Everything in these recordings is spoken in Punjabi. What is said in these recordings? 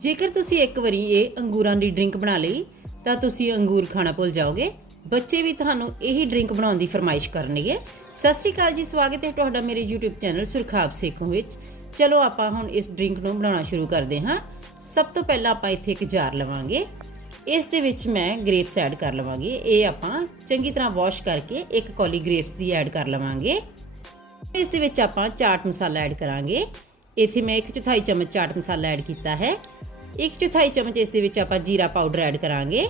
ਜੇਕਰ ਤੁਸੀਂ ਇੱਕ ਵਾਰੀ ਇਹ ਅੰਗੂਰਾਂ ਦੀ ਡਰਿੰਕ ਬਣਾ ਲਈ, ਤਾਂ ਤੁਸੀਂ ਅੰਗੂਰ ਖਾਣਾ ਭੁੱਲ ਜਾਓਗੇ। ਬੱਚੇ ਵੀ ਤੁਹਾਨੂੰ ਇਹੀ ਡਰਿੰਕ ਬਣਾਉਣ ਦੀ ਫਰਮਾਇਸ਼ ਕਰਨਗੇ। ਸਤਿ ਸ਼੍ਰੀ ਅਕਾਲ ਜੀ, ਸਵਾਗਤ ਹੈ ਤੁਹਾਡਾ ਮੇਰੇ YouTube ਚੈਨਲ ਸੁਰਖਾਬ ਸੇਖੋਂ ਵਿੱਚ। ਚਲੋ ਆਪਾਂ ਹੁਣ ਇਸ ਡਰਿੰਕ ਨੂੰ ਬਣਾਉਣਾ ਸ਼ੁਰੂ ਕਰਦੇ ਹਾਂ। ਸਭ ਤੋਂ ਪਹਿਲਾਂ ਆਪਾਂ ਇੱਥੇ ਇੱਕ ਜਾਰ ਲਵਾਂਗੇ। ਇਸ ਦੇ ਵਿੱਚ ਮੈਂ ਗ੍ਰੇਪਸ ਐਡ ਕਰ ਲਵਾਂਗੀ। ਇਹ ਆਪਾਂ ਚੰਗੀ ਤਰ੍ਹਾਂ ਵਾਸ਼ ਕਰਕੇ ਇੱਕ ਕੌਲੀ ਗ੍ਰੇਪਸ ਦੀ ਐਡ ਕਰ ਲਵਾਂਗੇ। ਇਸ ਦੇ ਵਿੱਚ ਆਪਾਂ ਚਾਟ ਮਸਾਲਾ ਐਡ ਕਰਾਂਗੇ। ਇੱਥੇ ਮੈਂ ਇੱਕ ਚੌਥਾਈ ਚਮਚ ਚਾਟ ਮਸਾਲਾ ਐਡ ਕੀਤਾ ਹੈ। ਇੱਕ ਚੌਥਾਈ ਚਮਚ ਇਸ ਦੇ ਵਿੱਚ ਆਪਾਂ ਜੀਰਾ ਪਾਊਡਰ ਐਡ ਕਰਾਂਗੇ।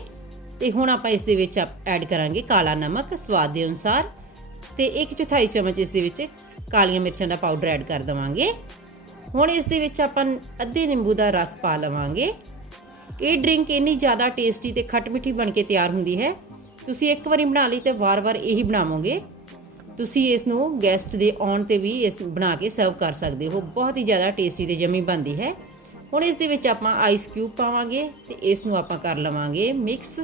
ਤੇ ਹੁਣ ਆਪਾਂ ਇਸ ਦੇ ਵਿੱਚ ਐਡ ਕਰਾਂਗੇ ਕਾਲਾ ਨਮਕ ਸਵਾਦ ਦੇ ਅਨੁਸਾਰ। ਤੇ ਇੱਕ ਚੌਥਾਈ ਚਮਚ ਇਸ ਦੇ ਵਿੱਚ ਕਾਲੀਆਂ ਮਿਰਚਾਂ ਦਾ ਪਾਊਡਰ ਐਡ ਕਰ ਦਵਾਂਗੇ। ਹੁਣ ਇਸ ਦੇ ਵਿੱਚ ਆਪਾਂ ਅੱਧੇ ਨਿੰਬੂ ਦਾ ਰਸ ਪਾ ਲਵਾਂਗੇ। ਇਹ ਡਰਿੰਕ ਇੰਨੀ ਜ਼ਿਆਦਾ ਟੇਸਟੀ ਤੇ ਖੱਟ ਮਿੱਠੀ ਬਣ ਕੇ ਤਿਆਰ ਹੁੰਦੀ ਹੈ। ਤੁਸੀਂ ਇੱਕ ਵਾਰੀ ਬਣਾ ਲਈ ਤੇ ਵਾਰ-ਵਾਰ ਇਹੀ ਬਣਾਵੋਗੇ। ਤੁਸੀਂ ਇਸ ਨੂੰ ਗੈਸਟ ਦੇ ਆਉਣ ਤੇ ਵੀ ਇਸ ਬਣਾ ਕੇ ਸਰਵ ਕਰ ਸਕਦੇ ਹੋ। ਬਹੁਤ ਹੀ ਜ਼ਿਆਦਾ ਟੇਸਟੀ ਤੇ ਜਮੀ ਬਣਦੀ ਹੈ। ਹੁਣ ਇਸ ਦੇ ਵਿੱਚ ਆਪਾਂ ਆਈਸ ਕਿਊਬ ਪਾਵਾਂਗੇ ਤੇ ਇਸ ਨੂੰ ਆਪਾਂ ਕਰ ਲਵਾਂਗੇ ਮਿਕਸ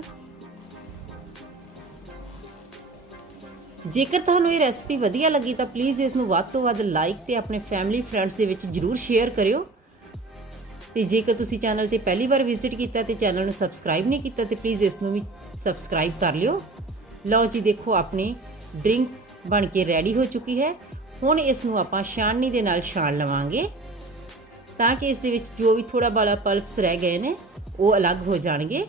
ਜੇਕਰ ਤੁਹਾਨੂੰ ਇਹ ਰੈਸਪੀ ਵਧੀਆ ਲੱਗੀ ਤਾਂ ਪਲੀਜ਼ ਇਸ ਨੂੰ ਵੱਧ ਤੋਂ ਵੱਧ ਲਾਈਕ ਤੇ ਆਪਣੇ ਫੈਮਿਲੀ ਫਰੈਂਡਸ ਦੇ ਵਿੱਚ ਜਰੂਰ ਸ਼ੇਅਰ ਕਰਿਓ। ਤੇ ਜੇਕਰ ਤੁਸੀਂ ਚੈਨਲ ਤੇ ਪਹਿਲੀ ਵਾਰ ਵਿਜ਼ਿਟ ਕੀਤਾ ਤੇ ਚੈਨਲ ਨੂੰ ਸਬਸਕ੍ਰਾਈਬ ਨਹੀਂ ਕੀਤਾ ਤੇ ਪਲੀਜ਼ ਇਸ ਨੂੰ ਵੀ ਸਬਸਕ੍ਰਾਈਬ ਕਰ ਲਿਓ। ਲਓ ਜੀ, ਦੇਖੋ ਆਪਣੀ ਡਰਿੰਕ ਬਣ ਕੇ ਰੈਡੀ ਹੋ ਚੁੱਕੀ ਹੈ। ਹੁਣ ਇਸ ਨੂੰ ਆਪਾਂ ਛਾਣਨੀ ਦੇ ਨਾਲ ਛਾਣ ਲਵਾਂਗੇ ਤਾਂ ਕਿ ਇਸ ਦੇ ਵਿੱਚ ਜੋ ਵੀ ਥੋੜਾ ਬਾਲਾ ਪਲਪਸ ਰਹਿ ਗਏ ਨੇ, ਉਹ ਅਲੱਗ ਹੋ ਜਾਣਗੇ।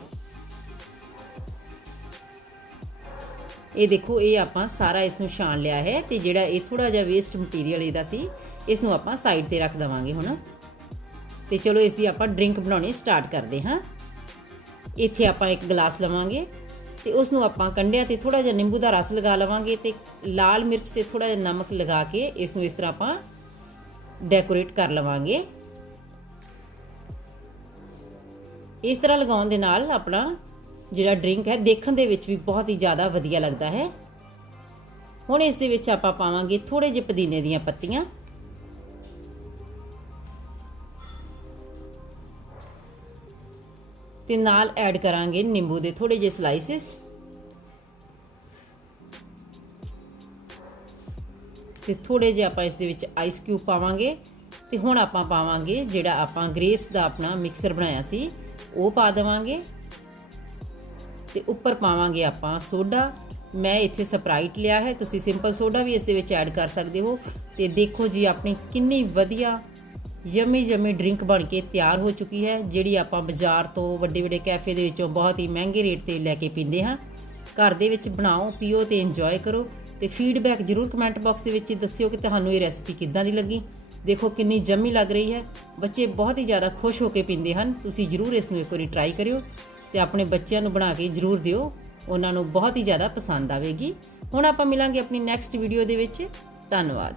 ਇਹ ਦੇਖੋ, ਇਹ ਆਪਾਂ ਸਾਰਾ ਇਸ ਨੂੰ ਛਾਣ ਲਿਆ ਹੈ ਤੇ ਜਿਹੜਾ ਇਹ ਥੋੜਾ ਜਿਹਾ ਵੇਸਟ ਮਟੀਰੀਅਲ ਇਹਦਾ ਸੀ ਇਸ ਨੂੰ ਆਪਾਂ ਸਾਈਡ ਤੇ ਰੱਖ ਦਵਾਂਗੇ ਹੁਣ। ਤੇ ਚਲੋ ਇਸ ਦੀ ਆਪਾਂ ਡਰਿੰਕ ਬਣਾਉਣੀ ਸਟਾਰਟ ਕਰਦੇ ਹਾਂ। ਇੱਥੇ ਆਪਾਂ ਇੱਕ ਗਲਾਸ ਲਵਾਂਗੇ। ਤੇ ਉਸ ਨੂੰ ਆਪਾਂ ਕੰਡਿਆਂ ਤੇ ਥੋੜਾ ਜਿਹਾ ਨਿੰਬੂ ਦਾ ਰਸ ਲਗਾ ਲਵਾਂਗੇ ਤੇ ਲਾਲ ਮਿਰਚ ਤੇ ਥੋੜਾ ਜਿਹਾ ਨਮਕ ਲਗਾ ਕੇ ਇਸ ਨੂੰ ਇਸ ਤਰ੍ਹਾਂ ਆਪਾਂ ਡੈਕੋਰੇਟ ਕਰ ਲਵਾਂਗੇ। ਇਸ ਤਰ੍ਹਾਂ ਲਗਾਉਣ ਦੇ ਨਾਲ ਆਪਣਾ ਜਿਹੜਾ ਡਰਿੰਕ ਹੈ ਦੇਖਣ ਦੇ ਵਿੱਚ ਵੀ ਬਹੁਤ ਹੀ ਜ਼ਿਆਦਾ ਵਧੀਆ ਲੱਗਦਾ ਹੈ। ਹੁਣ ਇਸ ਦੇ ਵਿੱਚ ਆਪਾਂ ਪਾਵਾਂਗੇ ਥੋੜੇ ਜਿਹੇ ਪੁਦੀਨੇ ਦੀਆਂ ਪੱਤੀਆਂ। ਤੇ ਨਾਲ ਐਡ ਕਰਾਂਗੇ ਨਿੰਬੂ ਦੇ ਥੋੜੇ ਜਿਹੇ ਸਲਾਈਸਿਸ ਤੇ ਥੋੜੇ ਜਿਹੇ ਆਪਾਂ ਇਸ ਦੇ ਵਿੱਚ ਆਈਸ ਕਿਊਬ ਪਾਵਾਂਗੇ। ਤੇ ਹੁਣ ਆਪਾਂ ਪਾਵਾਂਗੇ ਜਿਹੜਾ ਆਪਾਂ ਗ੍ਰੇਪਸ ਦਾ ਆਪਣਾ ਮਿਕਸਰ ਬਣਾਇਆ ਸੀ, ਉਹ ਪਾ ਦੇਵਾਂਗੇ। ਤੇ ਉੱਪਰ ਪਾਵਾਂਗੇ ਆਪਾਂ ਸੋਡਾ। ਮੈਂ ਇੱਥੇ ਸਪਰਾਈਟ ਲਿਆ ਹੈ, ਤੁਸੀਂ ਸਿੰਪਲ ਸੋਡਾ ਵੀ ਇਸ ਦੇ ਵਿੱਚ ਐਡ ਕਰ ਸਕਦੇ ਹੋ। ਤੇ ਦੇਖੋ ਜੀ, ਆਪਣੀ ਕਿੰਨੀ ਵਧੀਆ ਯਮੀ ਯਮੀ ਡਰਿੰਕ ਬਣ ਕੇ ਤਿਆਰ ਹੋ ਚੁੱਕੀ ਹੈ, ਜਿਹੜੀ ਆਪਾਂ ਬਾਜ਼ਾਰ ਤੋਂ ਵੱਡੇ ਵੱਡੇ ਕੈਫੇ ਦੇ ਵਿੱਚੋਂ ਬਹੁਤ ਹੀ ਮਹਿੰਗੇ ਰੇਟ ਤੇ ਲੈ ਕੇ ਪੀਂਦੇ ਹਾਂ। ਘਰ ਦੇ ਵਿੱਚ ਬਣਾਓ, ਪੀਓ ਤੇ ਇੰਜੋਏ ਕਰੋ। ਤੇ ਫੀਡਬੈਕ ਜਰੂਰ ਕਮੈਂਟ ਬਾਕਸ ਦੇ ਵਿੱਚ ਦੱਸਿਓ ਕਿ ਤੁਹਾਨੂੰ ਇਹ ਰੈਸਪੀ ਕਿੱਦਾਂ ਦੀ ਲੱਗੀ। ਦੇਖੋ ਕਿੰਨੀ ਜੰਮੀ ਲੱਗ ਰਹੀ ਹੈ। ਬੱਚੇ ਬਹੁਤ ਹੀ ਜ਼ਿਆਦਾ ਖੁਸ਼ ਹੋ ਕੇ ਪੀਂਦੇ ਹਨ। ਤੁਸੀਂ ਜਰੂਰ ਇਸ ਨੂੰ ਇੱਕ ਵਾਰੀ ਟਰਾਈ ਕਰਿਓ ਤੇ ਆਪਣੇ ਬੱਚਿਆਂ ਨੂੰ ਬਣਾ ਕੇ ਜਰੂਰ ਦਿਓ। ਉਹਨਾਂ ਨੂੰ ਬਹੁਤ ਹੀ ਜ਼ਿਆਦਾ ਪਸੰਦ ਆਵੇਗੀ। ਹੁਣ ਆਪਾਂ ਮਿਲਾਂਗੇ ਆਪਣੀ ਨੈਕਸਟ ਵੀਡੀਓ ਦੇ ਵਿੱਚ। ਧੰਨਵਾਦ।